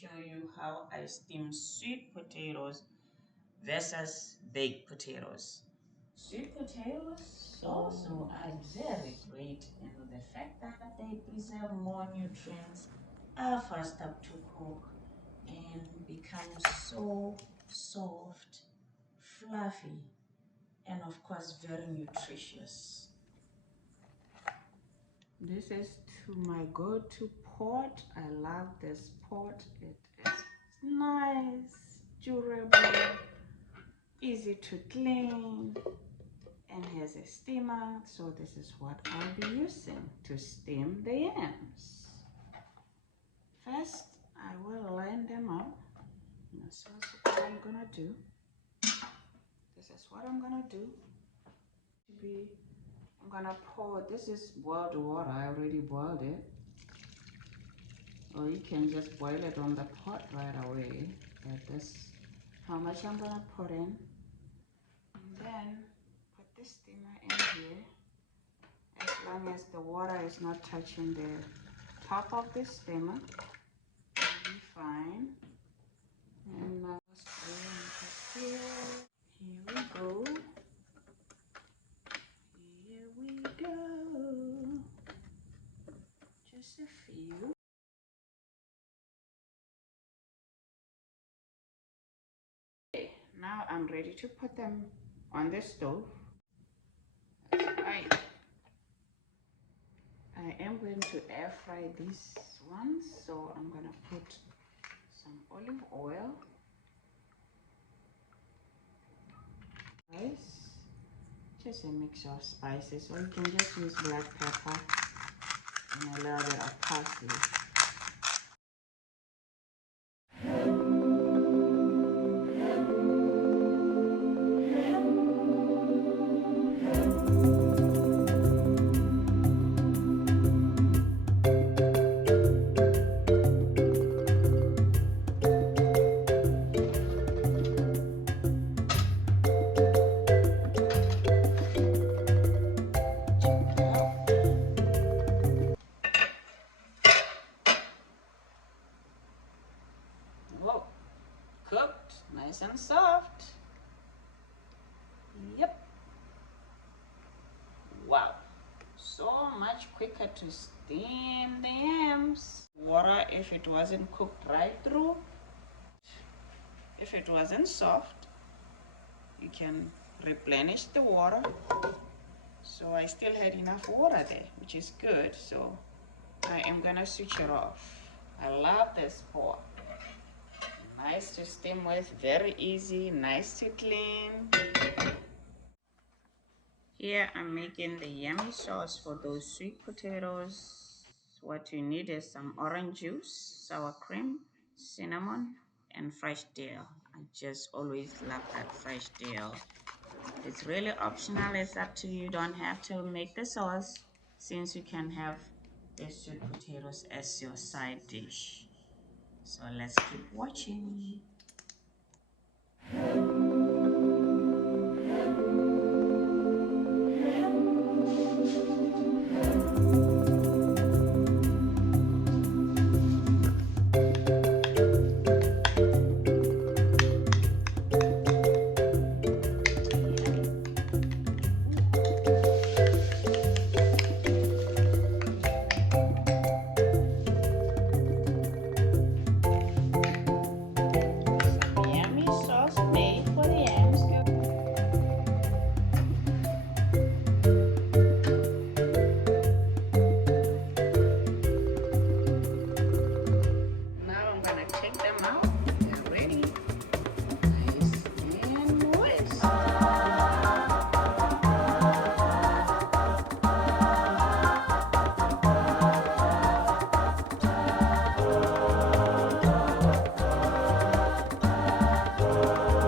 show you how I steam sweet potatoes versus baked potatoes. Sweet potatoes also are very great in the fact that they preserve more nutrients, are faster to cook, and become so soft, fluffy, and of course very nutritious. This is to my go-to pot. I love this pot. It is nice, durable, easy to clean, and has a steamer. So this is what I'll be using to steam the yams. First, I will line them up. This is what I'm gonna do. This is what I'm gonna do. I'm gonna pour, this is boiled water. I already boiled it. Or you can just boil it on the pot right away. But this how much I'm gonna put in. And then put the steamer in here. As long as the water is not touching the top of the steamer, it'll be fine. And now here we go. Here we go. Just a few. Okay, now I'm ready to put them on the stove. That's right. I am going to air fry these ones, so I'm gonna put some olive oil, rice, just a mix of spices, or you can just use black pepper and a little bit of parsley. Whoa, cooked, nice and soft. Yep. Wow, so much quicker to steam the yams. Water, if it wasn't cooked right through, if it wasn't soft, you can replenish the water. So I still had enough water there, which is good. So I am gonna switch it off. I love this pot. Nice to steam with, very easy, nice to clean. Here I'm making the yummy sauce for those sweet potatoes. What you need is some orange juice, sour cream, cinnamon, and fresh dill. I just always love that fresh dill. It's really optional, it's up to you. You don't have to make the sauce, since you can have the sweet potatoes as your side dish. So let's keep watching.